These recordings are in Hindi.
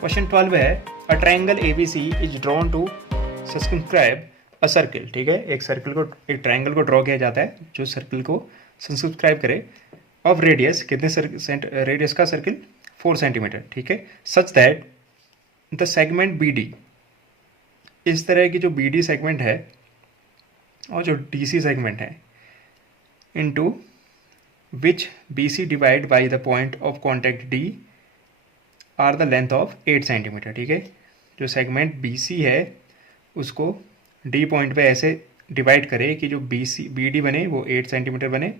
क्वेश्चन 12 है a triangle ABC is drawn to subscribe a circle. ठीक है, एक सर्किल को, एक ट्रायंगल को ड्रॉ किया जाता है जो सर्किल को सब्सक्राइब करे ऑफ रेडियस, कितने रेडियस का सर्किल 4 सेंटीमीटर। ठीक है, such that the segment BD, इस तरह की जो BD सेगमेंट है और जो DC सेगमेंट है into which BC divide by the point of contact D are the length of 8 centimetre. ठीक है, जो सेगमेंट BC है उसको D पॉइंट पे ऐसे डिवाइड करे कि जो BD बने वो 8 सेंटीमीटर बने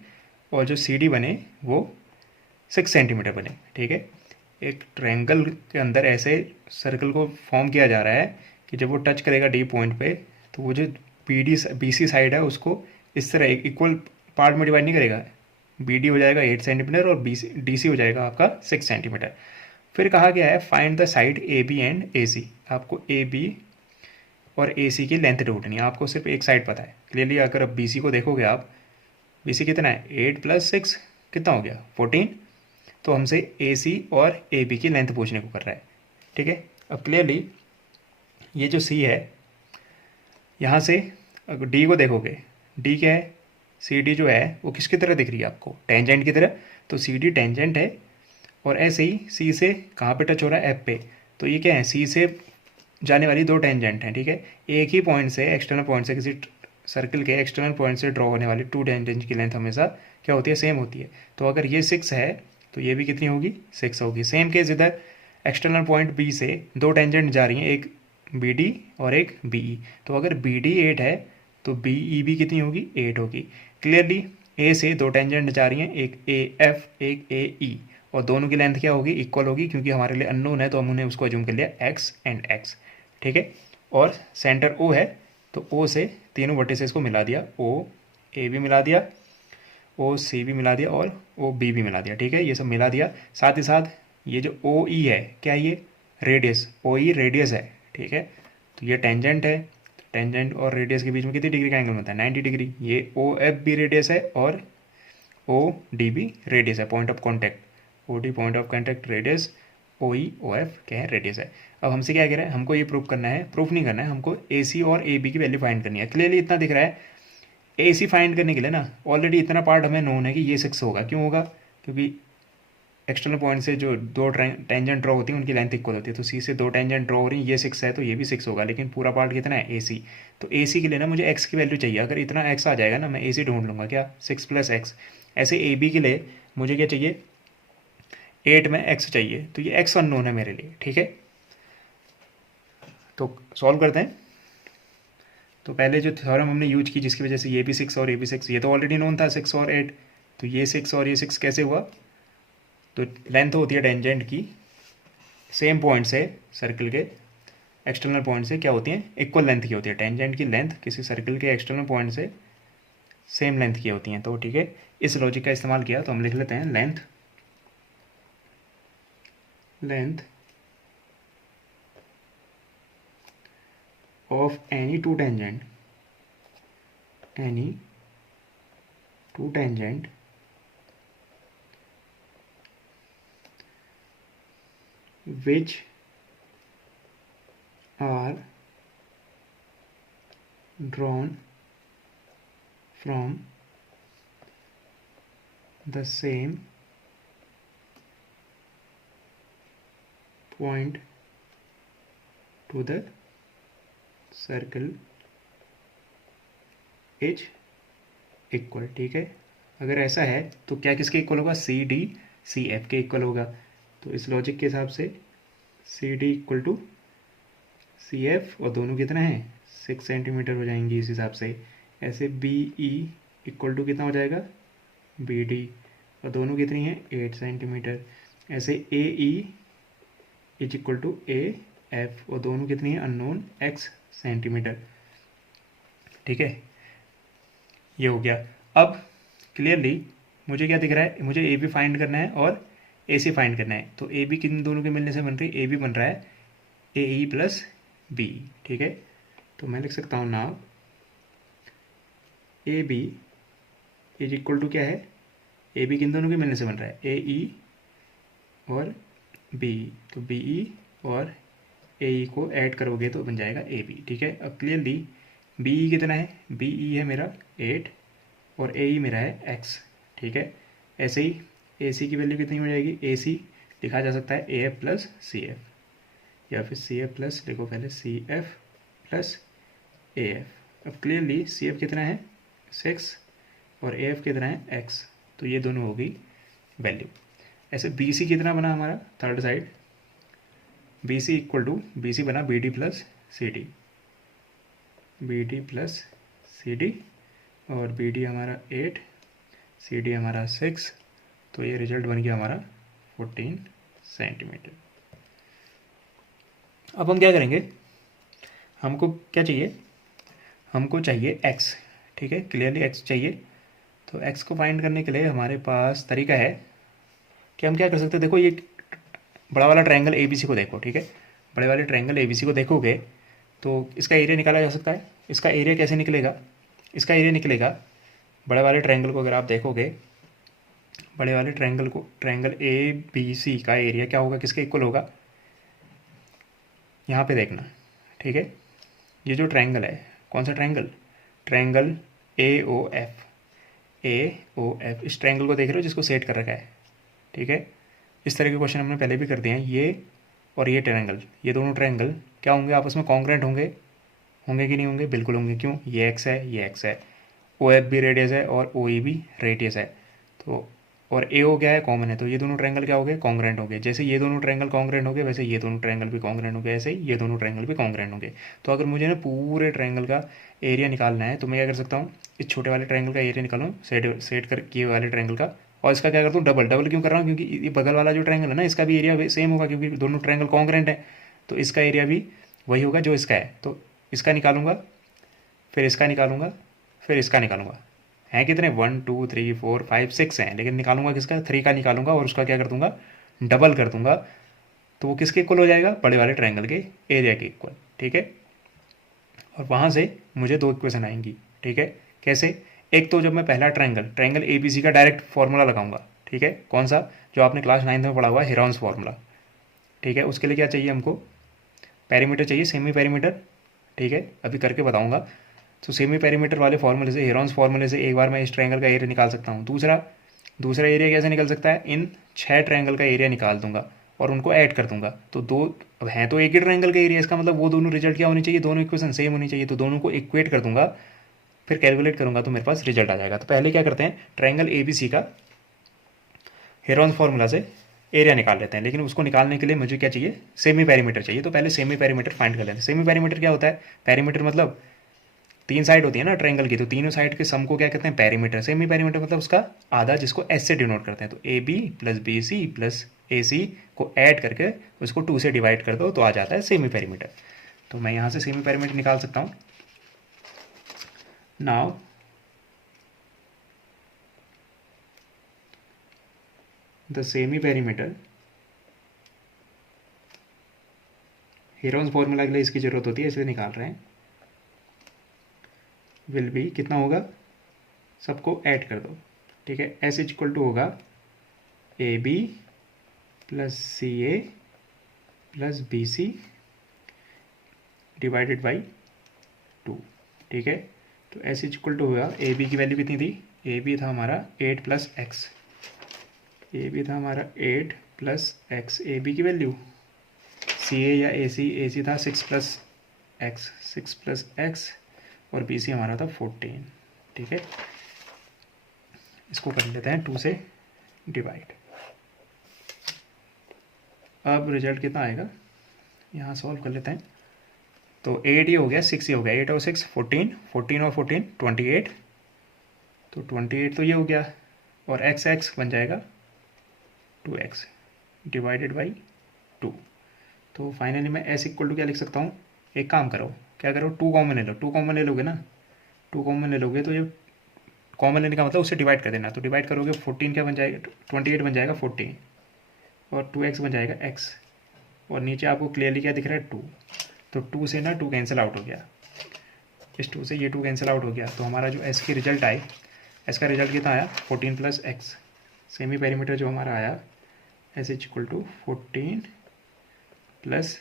और जो CD बने वो 6 सेंटीमीटर बने। ठीक है, एक ट्रायंगल के अंदर ऐसे सर्कल को फॉर्म किया जा रहा है कि जब वो टच करेगा D पॉइंट पे तो वो जो BC साइड है उसको इस तरह एक इक्वल पार्ट में डिवाइड नहीं करेगा। BD हो जाएगा 8 सेंटीमीटर और DC हो जाएगा आपका 6 सेंटीमीटर। फिर कहा गया है find the side AB and AC। आपको AB और AC की लेंथ ढूंढनी है, आपको सिर्फ एक साइड पता है क्लियरली। अगर अब BC को देखोगे आप, BC कितना है 8 + 6 कितना हो गया 14, तो हमसे AC और AB की लेंथ पूछने को कर रहा है। ठीक है, अब क्लियरली ये जो C है यहाँ से अगर D को देखोगे, D क्या है, CD जो है वो किसकी तरह दिख रही है आपको, टेंजेंट की तरह। तो CD टेंजेंट है और ऐसे ही C से कहाँ पे टच हो रहा है, F पे। तो ये क्या है, C से जाने वाली दो टेंजेंट हैं। ठीक है, एक ही पॉइंट से, एक्सटर्नल पॉइंट से, किसी सर्कल के एक्सटर्नल पॉइंट से ड्रॉ होने वाली टू टेंजेंट की लेंथ हमेशा क्या होती है, सेम होती है। तो अगर ये 6 है तो ये भी कितनी होगी, 6 होगी। सेम केस इधर एक्सटर्नल पॉइंट B से दो टेंजेंट जा रही हैं, एक BD और एक BE। तो अगर BD 8 है तो BE भी कितनी होगी, 8 होगी। क्लियरली A से दो टेंजेंट जा रही हैं, एक AF एक AE, और दोनों की लेंथ क्या होगी, इक्वल होगी, क्योंकि हमारे लिए अननोन है तो हमने उसको अज्यूम कर लिया x एंड x। ठीक है, और सेंटर O है तो O से तीनों वर्टिसेस को मिला दिया, OA भी मिला दिया, OC भी मिला दिया और OB भी मिला दिया। ठीक है, ये सब मिला दिया। साथ ही साथ ये जो OE है क्या, ये रेडियस, OE रेडियस है। ठीक है, तो ये टेंजेंट है, टेंजेंट और रेडियस के बीच में कितनी डिग्री का एंगल होता है, 90 डिग्री। ये OF भी रेडियस है और OD भी रेडियस है, point of contact. OD point of contact radius, OE OF क्या है, रेडियस है। अब हमसे क्या कह रहा है, हमको ये प्रूफ करना है, प्रूफ नहीं करना है, हमको AC और AB की वैल्यू फाइंड करनी है। क्लियरली इतना दिख रहा है, AC फाइंड करने के लिए ना ऑलरेडी इतना पार्ट हमें नोन है कि ये 6 होगा। क्यों होगा, क्योंकि एक्सटर्नल पॉइंट से जो दो टेंजेंट ड्रॉ होती है उनकी लेंथ इक्वल होती है। तो C से दो टेंजेंट ड्रॉ हो रही है, ये 6 है तो ये भी 6 होगा, लेकिन पूरा पार्ट कितना है, AC। तो AC के लिए ना मुझे x की वैल्यू चाहिए। अगर इतना x आ जाएगा ना, मैं AC ढूंढ लूँगा, क्या 6 + x। ऐसे AB के लिए मुझे क्या चाहिए, 8 में x चाहिए, तो ये x अननोन है मेरे लिए। ठीक है, तो सॉल्व करते हैं। तो पहले जो थ्योरम हमने यूज की जिसकी वजह से ये भी 6 और ये भी 6, ये तो ऑलरेडी नोन था 6 और 8, तो ये 6 और ये 6 कैसे हुआ, तो लेंथ होती है टेंजेंट की सेम पॉइंट से, सर्कल के एक्सटर्नल पॉइंट से क्या होती हैं, इक्वल लेंथ की होती है। टेंजेंट की लेंथ किसी सर्कल के एक्सटर्नल पॉइंट से सेम लेंथ की होती हैं। तो ठीक है, इस लॉजिक का इस्तेमाल किया तो हम लिख लेते हैं length of any two tangent which are drawn from the same point to the circle is equal। ठीक है, अगर ऐसा है तो क्या किसके इक्वल होगा, CD CF के इक्वल होगा। तो इस लॉजिक के हिसाब से CD = CF और दोनों कितना है, 6 सेंटीमीटर हो जाएंगी इस हिसाब से। ऐसे BE = कितना हो जाएगा, BD, और दोनों कितनी है 8 सेंटीमीटर। ऐसे AE = AF और दोनों कितनी है अननोन, x सेंटीमीटर। ठीक है, ये हो गया। अब क्लियरली मुझे क्या दिख रहा है, मुझे AB फाइंड करना है और AC फाइंड करना है। तो AB किन दोनों के मिलने से बन रही है, AB बन रहा है AE + BE। ठीक है, तो मैं लिख सकता हूँ नाउ AB = क्या है, AB किन दोनों के मिलने से बन रहा है, AE और BE। तो BE और ए ई को ऐड करोगे तो बन जाएगा ए बी। ठीक है, अब क्लियरली बी ई कितना है, बी ई है मेरा 8 और ए ई मेरा है एक्स। ठीक है, ऐसे ही ए सी की वैल्यू कितनी हो जाएगी, ए सी लिखा जा सकता है A F plus C F, या फिर सी एफ प्लस, देखो पहले C F plus A F. अब क्लियरली सी एफ कितना है 6 और ए एफ कितना है एक्स, तो ये दोनों हो गई वैल्यू। ऐसे बी सी कितना बना हमारा third side, B C equal to, B C बना B D plus C D, B D plus C D, और बी डी हमारा 8, सी डी हमारा 6, तो ये रिजल्ट बन गया हमारा 14 सेंटीमीटर। अब हम क्या करेंगे, हमको क्या चाहिए, हमको चाहिए x। ठीक है, क्लियरली x चाहिए। तो x को फाइंड करने के लिए हमारे पास तरीका है कि हम क्या कर सकते हैं। देखो ये बड़ा वाला ट्रायंगल ABC को देखो। ठीक है, बड़े वाले ट्रायंगल ABC को देखोगे तो इसका एरिया निकाला जा सकता है। इसका एरिया कैसे निकलेगा, इसका एरिया निकलेगा बड़े वाले ट्रायंगल को अगर आप देखोगे, बड़े वाले ट्रायंगल को, ट्रायंगल ABC का एरिया क्या होगा, किसके इक्वल होगा, यहाँ पे देखना। ठीक है, ये जो ट्रायंगल है, कौन सा ट्रायंगल, ट्रायंगल AOF, AOF, इस ट्रायंगल को देख रहे हो जिसको सेट कर रखा है। ठीक है, इस तरह के क्वेश्चन हमने पहले भी कर दिए हैं। ये और ये ट्रायंगल, ये दोनों ट्रायंगल क्या होंगे, आपस में कॉन्ग्रुएंट होंगे, होंगे कि नहीं होंगे, बिल्कुल होंगे। क्यों, ये एक्स है, ये एक्स है, OF भी रेडियस है और OE भी रेडियस है, तो और AO क्या है, कॉमन है, तो ये दोनों ट्रायंगल क्या हो गए, कॉन्ग्रुएंट हो गए। जैसे ये दोनों ट्रायंगल कॉन्ग्रुएंट हो गए, वैसे ये दोनों ट्रायंगल भी कॉन्ग्रुएंट हो गए, ऐसे ही ये दोनों ट्रायंगल भी कॉन्ग्रुएंट होंगे। तो अगर मुझे ना पूरे ट्रायंगल का एरिया निकालना है तो मैं क्या कर सकता हूँ, इस छोटे वाले ट्रायंगल का एरिया निकालूँ सेट कर किए वाले ट्रायंगल का, और इसका क्या करता हूँ डबल। डबल क्यों कर रहा हूँ, क्योंकि ये बगल वाला जो ट्रायंगल है ना, इसका भी एरिया सेम होगा, क्योंकि दोनों ट्रायंगल कॉन्ग्रुएंट है, तो इसका एरिया भी वही होगा जो इसका है। तो इसका निकालूंगा, फिर इसका निकालूंगा, फिर इसका निकालूंगा। हैं कितने, 1 2 3 4 5 6 हैं, लेकिन निकालूंगा किसका, 3 का निकालूंगा और उसका क्या कर दूंगा, डबल कर दूंगा। तो वो किसके इक्वल हो जाएगा, बड़े वाले ट्रायंगल के एरिया के इक्वल। ठीक है, और वहाँ से मुझे दो इक्वेशन आएंगी। ठीक है, कैसे, एक तो जब मैं पहला ट्रायंगल ABC का डायरेक्ट फॉर्मूला लगाऊंगा। ठीक है, कौन सा, जो आपने क्लास 9th में पढ़ा हुआ है, हेरॉन्स फार्मूला। ठीक है, उसके लिए क्या चाहिए हमको, पेरीमीटर चाहिए, सेमी पेरीमीटर। ठीक है, अभी करके बताऊंगा। तो सेमी पेरीमीटर वाले फार्मूले से, हेरॉन्स फार्मूले से एक बार मैं इस ट्रायंगल का एरिया निकाल सकता हूँ। दूसरा एरिया कैसे निकल सकता है, इन 6 ट्रायंगल का एरिया निकाल दूंगा और उनको ऐड कर दूंगा। तो दो, अब हैं तो एक ही ट्रायंगल का एरिया, इसका मतलब वो दोनों रिजल्ट क्या होनी चाहिए, दोनों इक्वेशन सेम होनी चाहिए। तो दोनों को इक्वेट कर दूंगा, फिर कैलकुलेट करूंगा तो मेरे पास रिजल्ट आ जाएगा। तो पहले क्या करते हैं, ट्रायंगल ABC का हेरॉन्स फार्मूला से एरिया निकाल लेते हैं, लेकिन उसको निकालने के लिए मुझे क्या चाहिए, सेमी पेरीमीटर चाहिए। तो पहले सेमी पेरीमीटर फाइंड कर लेते हैं। सेमी पेरीमीटर क्या होता है, पेरीमीटर मतलब 3 साइड होती है ना ट्रायंगल की, तो तीनों साइड के सम को क्या कहते हैं, पेरीमीटर। सेमी पेरीमीटर मतलब उसका आधा, जिसको S से डिनोट करते हैं। तो AB plus BC plus AC को ऐड करके उसको 2 से डिवाइड कर दो तो आ जाता है सेमी पेरीमीटर। तो मैं यहाँ से सेमी पेरीमीटर निकाल सकता हूँ। Now the semi perimeter, Heron's formula के लिए इसकी जरूरत होती है, इसलिए निकाल रहे हैं, विल बी, कितना होगा, सबको ऐड कर दो। ठीक है, S इक्वल टू होगा AB plus CA plus BC divided by 2। ठीक है, तो S इक्वल टू होगा, AB की वैल्यू कितनी थी, AB था हमारा 8 प्लस एक्स, AB था हमारा 8 प्लस एक्स, AB की वैल्यू, CA या AC था 6 प्लस एक्स और BC हमारा था 14। ठीक है, इसको कर लेते हैं 2 से डिवाइड। अब रिजल्ट कितना आएगा, यहाँ सॉल्व कर लेते हैं। तो 8 ये हो गया, 6 ये हो गया, 8 और 6 14, 14 और 14 28, तो 28 तो ये हो गया, और x बन जाएगा 2x डिवाइडेड बाई 2। तो फाइनली मैं S इक्वल टू क्या लिख सकता हूँ, एक काम करो, क्या करो, 2 कॉमन ले लो, 2 कॉमन ले लोगे ना, 2 कॉमन ले लोगे तो ये कॉमन लेने का मतलब उससे डिवाइड कर देना। तो डिवाइड करोगे 14 क्या बन जाएगा, 28 बन जाएगा 14, और 2x बन जाएगा x, और नीचे आपको क्लियरली क्या दिख रहा है, 2। तो 2 से ना 2 कैंसिल आउट हो गया, इस 2 से ये 2 कैंसिल आउट हो गया। तो हमारा जो S की रिजल्ट आई, S का रिजल्ट कितना आया, 14 प्लस एक्स। सेमी पेरीमीटर जो हमारा आया S equal to 14 plus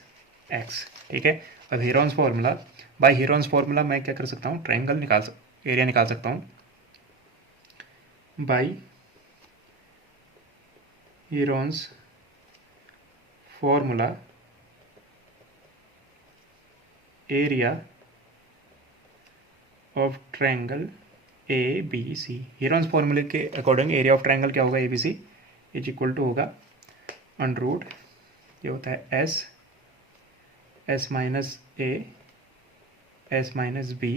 x, ठीक है। अब Heron's formula, by Heron's formula मैं क्या कर सकता हूँ, ट्रायंगल एरिया निकाल सकता हूँ by Heron's formula area of triangle A B C. Heron's फॉर्मूले के अकॉर्डिंग एरिया ऑफ ट्रायंगल क्या होगा, A B C is equal to होगा अंडर रूट, ये होता है S minus A S minus B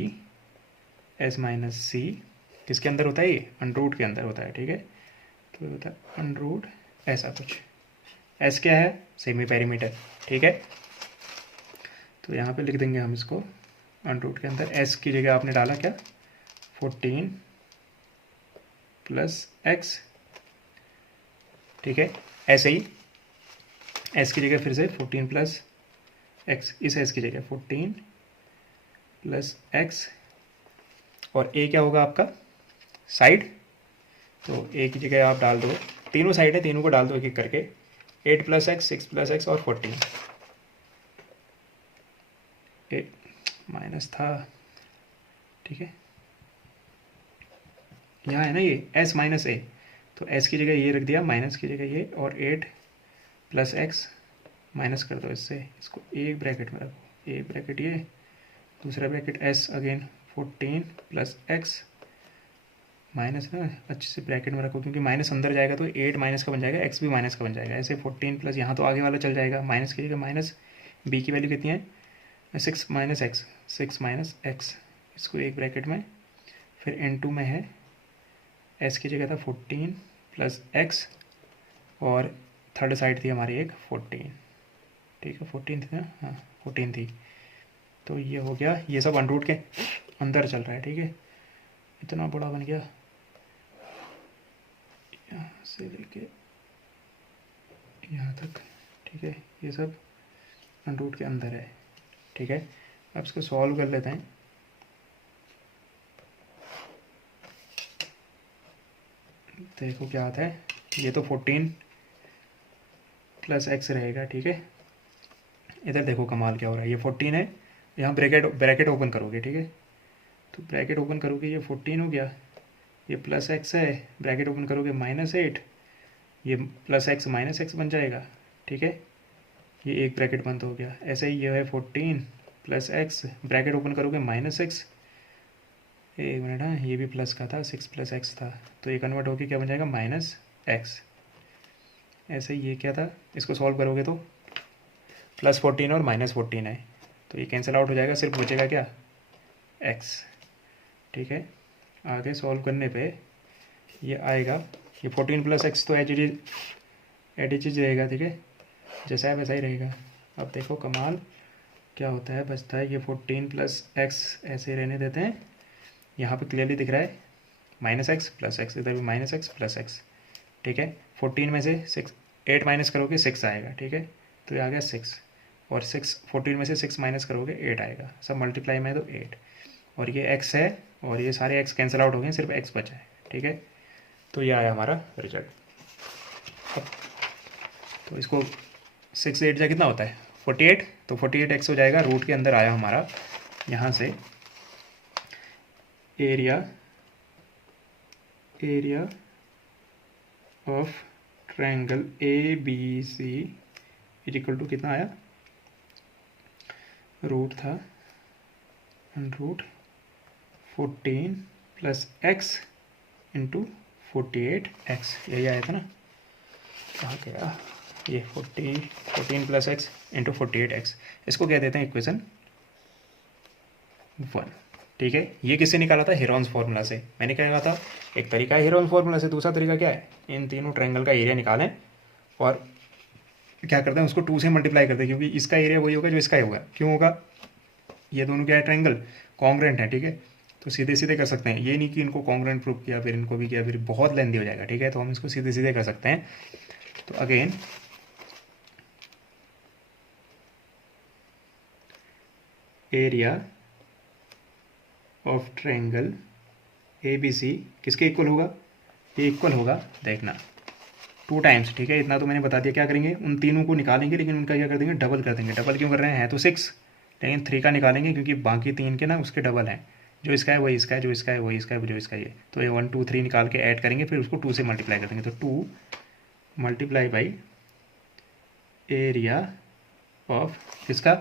S minus C, किसके अंदर होता है ये, अंडर रूट के अंदर होता है, ठीक है। तो ये होता है अंडर रूट ऐसा कुछ, एस क्या है, सेमी पेरीमीटर, ठीक है। तो यहाँ पे लिख देंगे हम इसको अंडर रूट के अंदर, एस की जगह आपने डाला क्या 14 प्लस एक्स, ठीक है। ऐसे ही एस की जगह फिर से 14 प्लस एक्स, इस एस की जगह 14 प्लस एक्स, और ए क्या होगा आपका साइड, तो ए की जगह आप डाल दो, तीनों साइड है तीनों को डाल दो एक एक करके, 8 प्लस एक्स 6 प्लस एक्स और 14, ए माइनस था, ठीक है। यहाँ है ना ये एस माइनस ए, तो एस की जगह ये रख दिया, माइनस की जगह ये, और 8 प्लस एक्स माइनस कर दो इससे, इसको एक ब्रैकेट में रखो, एक ब्रैकेट ये, दूसरा bracket S again 14 plus x minus ना अच्छे से ब्रैकेट में रखो, क्योंकि माइनस अंदर जाएगा तो 8 माइनस का बन जाएगा, एक्स भी माइनस का बन जाएगा, ऐसे 14 प्लस यहाँ तो आगे वाला चल जाएगा, माइनस की जगह माइनस, बी की वैल्यू कितनी है 6 माइनस एक्स, 6 माइनस एक्स, इसको एक ब्रैकेट में, फिर n2 में है एस की जगह था 14 प्लस एक्स, और थर्ड साइड थी हमारी एक 14, ठीक है 14 थी ना, हाँ 14 थी। तो ये हो गया, ये सब अंडर रूट के अंदर चल रहा है, ठीक है। इतना बड़ा बन गया, यहाँ से लेके यहाँ तक, ठीक है, ये सब अंडर रूट के अंदर है, ठीक है। अब इसको सॉल्व कर लेते हैं। देखो क्या आता है, ये तो 14 प्लस एक्स रहेगा, ठीक है। इधर देखो कमाल क्या हो रहा है, ये 14 है, यहाँ ब्रैकेट ओपन करोगे, ठीक है, तो ब्रैकेट ओपन करोगे ये 14 हो गया, ये प्लस एक्स है, ब्रैकेट ओपन करोगे -8, ये प्लस एक्स माइनस एक्स बन जाएगा, ठीक है, ये एक ब्रैकेट बंद हो गया। ऐसे ही ये है 14 प्लस एक्स, ब्रैकेट ओपन करोगे -6, एक मिनट, हाँ ये भी प्लस का था, 6 प्लस एक्स था, तो ये कन्वर्ट होकर क्या बन जाएगा -x। ऐसे ही ये क्या था, इसको सॉल्व करोगे तो +14 और -14 है, तो ये कैंसिल आउट हो जाएगा, सिर्फ बचेगा क्या x, ठीक है। आगे सॉल्व करने पे ये आएगा, ये 14 प्लस एक्स तो एच चीज रहेगा, ठीक है, जैसा है वैसा ही रहेगा। अब देखो कमाल क्या होता है, बचता है ये 14 प्लस एक्स, ऐसे रहने देते हैं, यहाँ पे क्लियरली दिख रहा है -x प्लस एक्स, इधर भी -x प्लस एक्स, ठीक है। 14 में से 8 माइनस करोगे 6 आएगा, ठीक है, तो ये आ गया 6, और 14 में से 6 माइनस करोगे 8 आएगा, सब मल्टीप्लाई में तो 8, और ये x है, और ये सारे x कैंसिल आउट हो गए, सिर्फ x बचा है, ठीक है। तो ये आया हमारा रिजल्ट। तो इसको 6 8 जा कितना होता है 48, तो 48x हो जाएगा, रूट के अंदर आया हमारा, यहाँ से area of triangle A B C is equal to कितना आया, रूट था root 14 plus x into 48x, यही आया था ना, कहाँ गया ये 14 प्लस एक्स इंटू 48x, इसको क्या देते हैं इक्वेशन 1, ठीक है। ये किससे निकाला था, हेरोन्स फार्मूला से। मैंने क्या कहा था, एक तरीका है हेरोन्स फार्मूला से, दूसरा तरीका क्या है, इन तीनों ट्रायंगल का एरिया निकालें और क्या करते हैं उसको 2 से मल्टीप्लाई करते हैं, क्योंकि इसका एरिया वही होगा जो इसका ही होगा। क्यों होगा, ये दोनों क्या है ट्रायंगल कॉन्ग्रेंट है, ठीक है, तो सीधे सीधे कर सकते हैं, ये नहीं कि इनको कॉन्ग्रेंट प्रूफ किया फिर इनको भी किया, फिर बहुत लेंदी हो जाएगा, ठीक है, तो हम इसको सीधे सीधे कर सकते हैं। तो again area of triangle A B C किसके इक्वल होगा, ये इक्वल होगा, देखना 2 टाइम्स, ठीक है, इतना तो मैंने बता दिया। क्या करेंगे, उन तीनों को निकालेंगे, लेकिन उनका क्या कर देंगे, डबल कर देंगे। डबल क्यों कर रहे हैं तो 6, लेकिन 3 का निकालेंगे क्योंकि बाकी 3 के ना उसके डबल हैं। जो इसका है वही इसका है, जो इसका है वही इसका है, जो इसका है ये। तो ये 1 2 3 निकाल के ऐड करेंगे, फिर उसको 2 से मल्टीप्लाई कर देंगे। तो 2 मल्टीप्लाई बाई एरिया ऑफ किसका,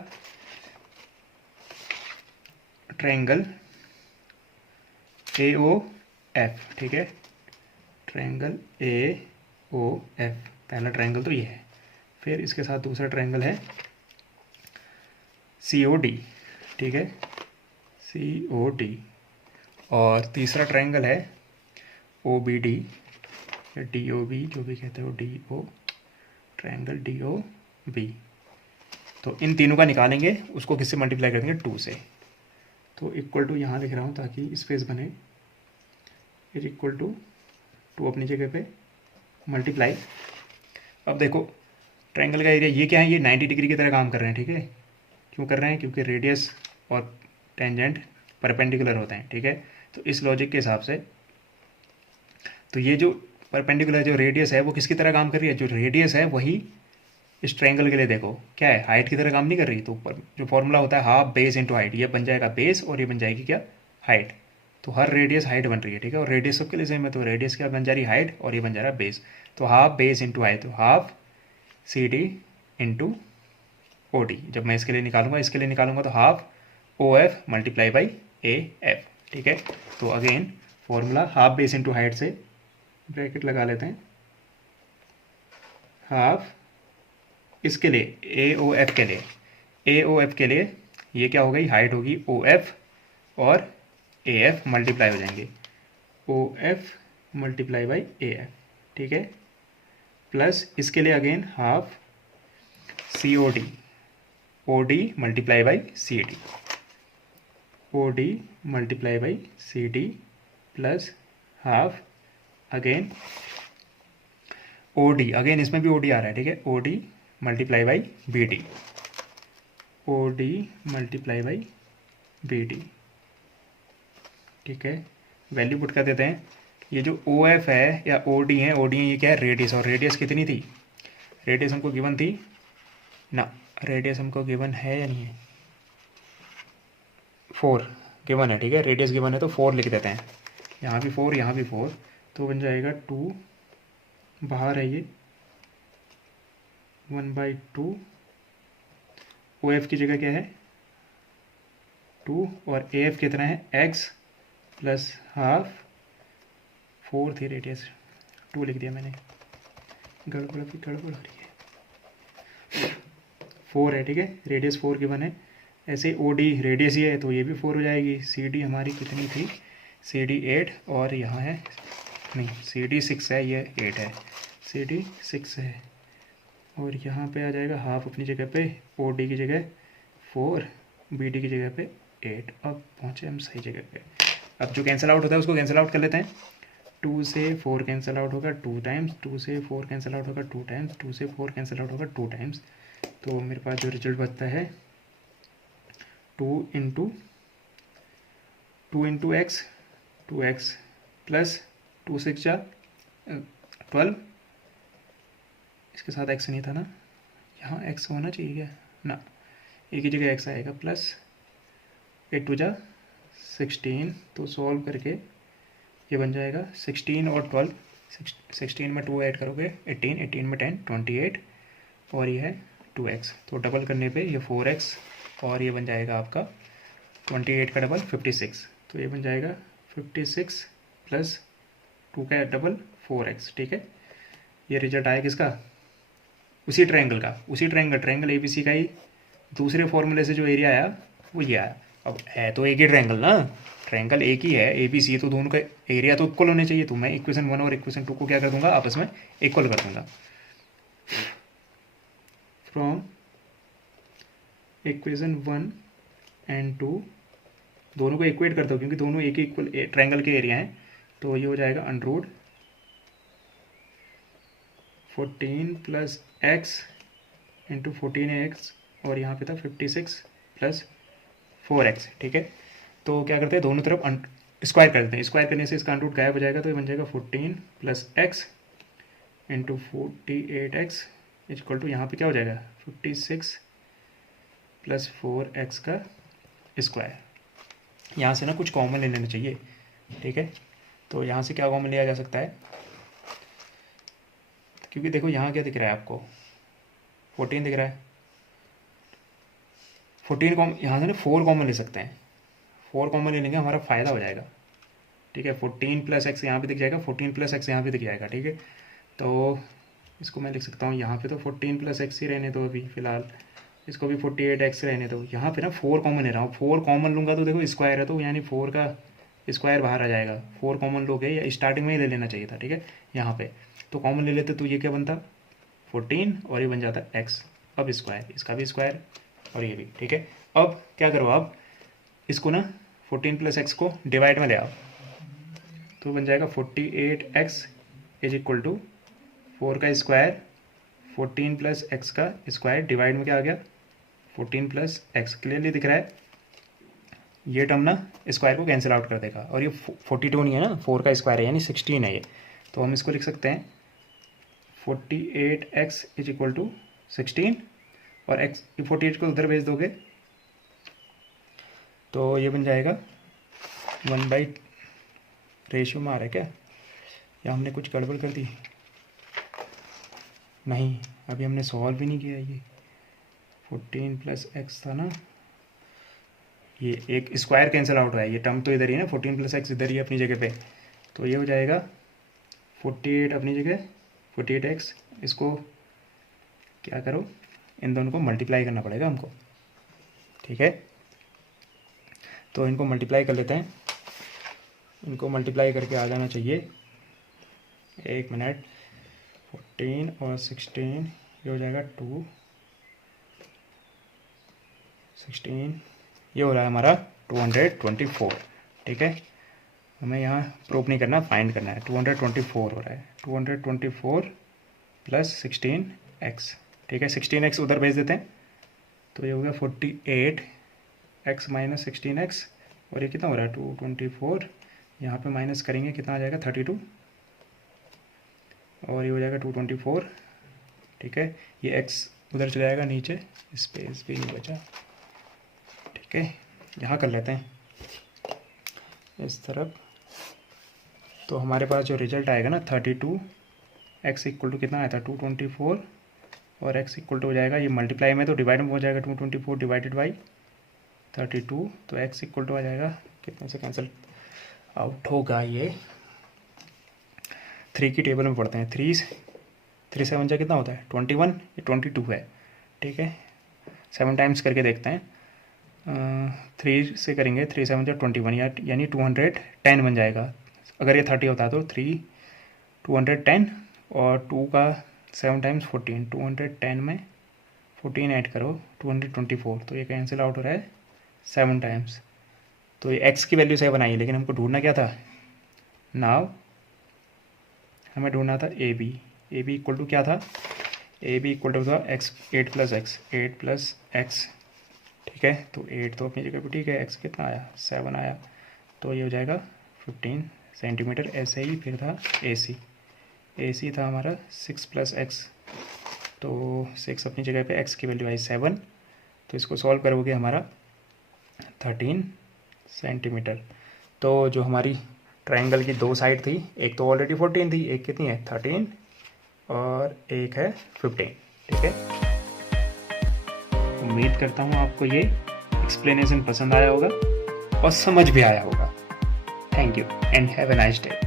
ट्रायंगल ए ओ एफ, ठीक है, ट्रायंगल ए ओ एफ। पहला ट्रायंगल तो ये है, फिर इसके साथ दूसरा ट्रायंगल है सी ओ डी, ठीक है, सी ओ डी। और तीसरा ट्रायंगल है ओ बी डी या डी ओ बी, जो भी कहते हो, D O, triangle D O B. तो इन तीनों का निकालेंगे, उसको किससे मल्टीप्लाई कर देंगे, 2 से। तो इक्वल टू यहाँ लिख रहा हूँ ताकि स्पेस बने, इज इक्वल टू 2 अपनी जगह पे मल्टीप्लाई। अब देखो ट्रायंगल का एरिया ये क्या है, ये 90 डिग्री की तरह काम कर रहे हैं, ठीक है। क्यों कर रहे हैं, क्योंकि रेडियस और टेंजेंट परपेंडिकुलर होते हैं, ठीक है। तो इस लॉजिक के हिसाब से तो ये जो परपेंडिकुलर जो रेडियस है वो किसकी तरह काम कर रही है, जो रेडियस है वही इस ट्रायंगल के लिए देखो क्या है, हाइट की तरह काम नहीं कर रही। तो ऊपर जो फॉर्मूला होता है हाफ बेस इंटू हाइट, ये बन जाएगा बेस और ये बन जाएगी क्या, हाइट। तो हर रेडियस हाइट बन रही है, ठीक है, और रेडियस सबके लिए सेम है। तो रेडियस क्या बन जा रही है, हाइट, और ये बन जा रहा है बेस। तो हाफ बेस इंटू हाइट, तो half C D into O D. जब मैं इसके लिए निकालूंगा, इसके लिए निकालूंगा तो half O F multiply by A F, ठीक है। तो again formula half base into height से ब्रैकेट लगा लेते हैं, हाफ इसके लिए ए ओ एफ के लिए, ए ओ एफ के लिए ये क्या हो गई, हाइट होगी ओ एफ और ए एफ मल्टीप्लाई हो जाएंगे, O F multiply by A F, ठीक है। प्लस इसके लिए again half C O D multiply by C D, O D multiply by C D plus half again O D, again इसमें भी ओ डी आ रहा है, ठीक है, O D multiply by B D, O D multiply by B D, ठीक है। वैल्यू पुट कर देते हैं। ये जो ओ एफ है या ओ डी है, ओ डी है, ये क्या है, रेडियस। और रेडियस कितनी थी, रेडियस हमको गिवन थी ना, रेडियस हमको गिवन है या नहीं है, 4 गिवन है, ठीक है, रेडियस गिवन है तो 4 लिख देते हैं। यहाँ भी 4, यहाँ भी 4, तो बन जाएगा 2, बाहर है ये 1/2, ओ एफ की जगह क्या है 2, और ए एफ कितना है x प्लस हाफ, 4 थी रेडियस, 2 लिख दिया मैंने, गड़बड़ हो रही है, 4 है, ठीक है, रेडियस 4 गिवन है। ऐसे ओ डी रेडियस ही है तो ये भी 4 हो जाएगी। सी डी हमारी कितनी थी, सी डी 8, और यहाँ है नहीं, सी डी 6 है, ये 8 है, सी डी 6 है, और यहाँ पे आ जाएगा हाफ अपनी जगह पे, ओ डी की जगह 4, बी डी की जगह पे 8। अब पहुँचे हम सही जगह पे। अब जो कैंसिल आउट होता है उसको कैंसिल आउट कर लेते हैं। 2 से 4 कैंसिल आउट होगा 2 टाइम्स, 2 से 4 कैंसिल आउट होगा 2 टाइम्स, 2 से 4 कैंसिल आउट होगा 2 टाइम्स। तो मेरे पास जो रिजल्ट बचता है 2 इंटू एक्स, 2x प्लस 2 6 जा 12, इसके साथ x नहीं था ना, यहाँ x होना चाहिए क्या ना, एक ही जगह x आएगा, प्लस 8 2 जा 16। तो सॉल्व करके ये बन जाएगा 16 और 12, 16 में 2 ऐड करोगे 18, 18 में 10 28, और ये है 2x। तो डबल करने पे ये 4x, और ये बन जाएगा आपका 28 का डबल 56। तो ये बन जाएगा 56 प्लस 2 का डबल 4x, ठीक है। ये रिजल्ट आया किसका, उसी ट्रायंगल का, उसी ट्रायंगल ए बी सी का ही दूसरे फॉर्मूले से जो एरिया आया वो ये आया। अब है तो एक ही ट्रायंगल ना, ट्रायंगल एक ही है ए बी सी, तो दोनों का एरिया तो इक्वल होने चाहिए। तो मैं इक्वेशन 1 और इक्वेशन 2 को क्या कर दूंगा, आपस में इक्वल कर दूंगा। फ्रॉम इक्वेशन 1 एंड 2 दोनों को इक्वेट करता हूँ क्योंकि दोनों एक ही इक्वल ट्रायंगल के एरिया हैं। तो ये हो जाएगा under root 14 plus x into 14x, और यहाँ पे था 56 प्लस 4x, ठीक है। तो क्या करते हैं, दोनों तरफ स्क्वायर कर देते हैं, स्क्वायर करने से इसका अंडररूट गायब हो जाएगा, तो ये बन जाएगा 14 plus x into 48x equal to, यहाँ पे क्या हो जाएगा 56 प्लस 4x का स्क्वायर। यहाँ से ना कुछ कॉमन ले लेना चाहिए, ठीक है। तो यहाँ से क्या कॉमन लिया जा सकता है, क्योंकि देखो यहाँ क्या दिख रहा है आपको, 14 दिख रहा है, 14 कॉमन, यहाँ से ना 4 कॉमन ले सकते हैं, 4 कॉमन ले लेंगे हमारा फ़ायदा हो जाएगा, ठीक है। 14 प्लस एक्स यहाँ पे दिख जाएगा, 14 प्लस एक्स यहाँ पे दिख जाएगा, ठीक है। तो इसको मैं लिख सकता हूँ यहाँ पे तो 14 प्लस एक्स ही रहने दो अभी फ़िलहाल, इसको भी 48x रहने दो। यहाँ पे ना 4 कॉमन ले रहा हूँ, 4 कॉमन लूँगा तो देखो स्क्वायर है, तो यानी 4 का स्क्वायर बाहर आ जाएगा। 4 कॉमन लोगे, या स्टार्टिंग में ही ले लेना चाहिए था, ठीक है। यहाँ पे तो कॉमन ले लेते तो ये क्या बनता 14 और ये बन जाता x, अब स्क्वायर, इसका भी स्क्वायर और ये भी, ठीक है। अब क्या करो, अब इसको ना 14 प्लस एक्स को डिवाइड में ले आओ, तो बन जाएगा 48x इज इक्वल टू 4 का स्क्वायर 14 प्लस एक्स का स्क्वायर, डिवाइड में क्या आ गया 14 प्लस एक्स। क्लियरली दिख रहा है, ये टर्म ना स्क्वायर को कैंसिल आउट कर देगा, और ये 42 नहीं है ना, 4 का स्क्वायर है यानी 16 है ये, तो हम इसको लिख सकते हैं 48x इज इक्वल टू 16, और x 48 को उधर भेज दोगे तो ये बन जाएगा 1/, रेशियो में आ रहा है क्या, या हमने कुछ गड़बड़ कर दी, नहीं अभी हमने सॉल्व भी नहीं किया। ये 14 प्लस एक्स था ना, ये एक स्क्वायर कैंसिल आउट हुआ है, ये टर्म तो इधर ही है ना, 14 प्लस एक्स इधर ही अपनी जगह पे, तो ये हो जाएगा 48 अपनी जगह 48x, इसको क्या करो, इन दोनों को मल्टीप्लाई करना पड़ेगा हमको, ठीक है। तो इनको मल्टीप्लाई कर लेते हैं, इनको मल्टीप्लाई करके आ जाना चाहिए, एक मिनट, 14 और 16 ये हो जाएगा 2, 16 ये हो रहा है हमारा 224, ठीक है। हमें यहाँ प्रूफ नहीं करना, फाइंड करना है, 224 हो रहा है, 224 प्लस 16x, ठीक है। 16x उधर भेज देते हैं, तो ये हो गया 48x माइनस 16x, और ये कितना हो रहा है 224, यहाँ पे माइनस करेंगे कितना आ जाएगा 32, और ये हो जाएगा 224, ठीक है। ये x उधर चला जाएगा नीचे, स्पेस भी नहीं बचा, ठीक है। यहाँ कर लेते हैं इस तरफ, तो हमारे पास जो रिजल्ट आएगा ना 32x इक्वल टू कितना आया था 224, और x इक्वल टू हो जाएगा, ये मल्टीप्लाई में तो डिवाइड में हो जाएगा 224 डिवाइडेड बाई 32, तो x इक्वल टू आ जाएगा, कितने से कैंसिल आउट होगा, ये 3 की टेबल में पढ़ते हैं, 3 7 जा कितना होता है 21, ये 22 है, ठीक है। 7 टाइम्स करके देखते हैं, 3 से करेंगे, 3 7 जा 21, यानी 210 बन जाएगा। अगर ये 30 होता तो 210, और 2 का 7 टाइम्स 14, 210 में 14 ऐड करो 224, तो ये कैंसिल आउट हो रहा है 7 टाइम्स, तो ये x की वैल्यू 7 आई, लेकिन हमको ढूंढना क्या था, नाउ हमें ढूंढना था ए बी इक्वल टू क्या था, ए बी इक्वल टू था x 8 प्लस एक्स, ठीक है। तो 8 तो अपनी जगह पे ठीक है, x कितना आया 7 आया, तो ये हो जाएगा 15 सेंटीमीटर। ऐसे ही फिर था ए सी था हमारा 6 प्लस एक्स, तो 6 अपनी जगह पे x की वैल्यू आई 7, तो इसको सॉल्व करोगे हमारा 13 सेंटीमीटर। तो जो हमारी ट्रायंगल की 2 साइड थी, एक तो ऑलरेडी 14 थी, एक कितनी है 13, और एक है 15, ठीक है। उम्मीद करता हूँ आपको ये एक्सप्लेनेशन पसंद आया होगा और समझ भी आया होगा। Thank you and have a nice day.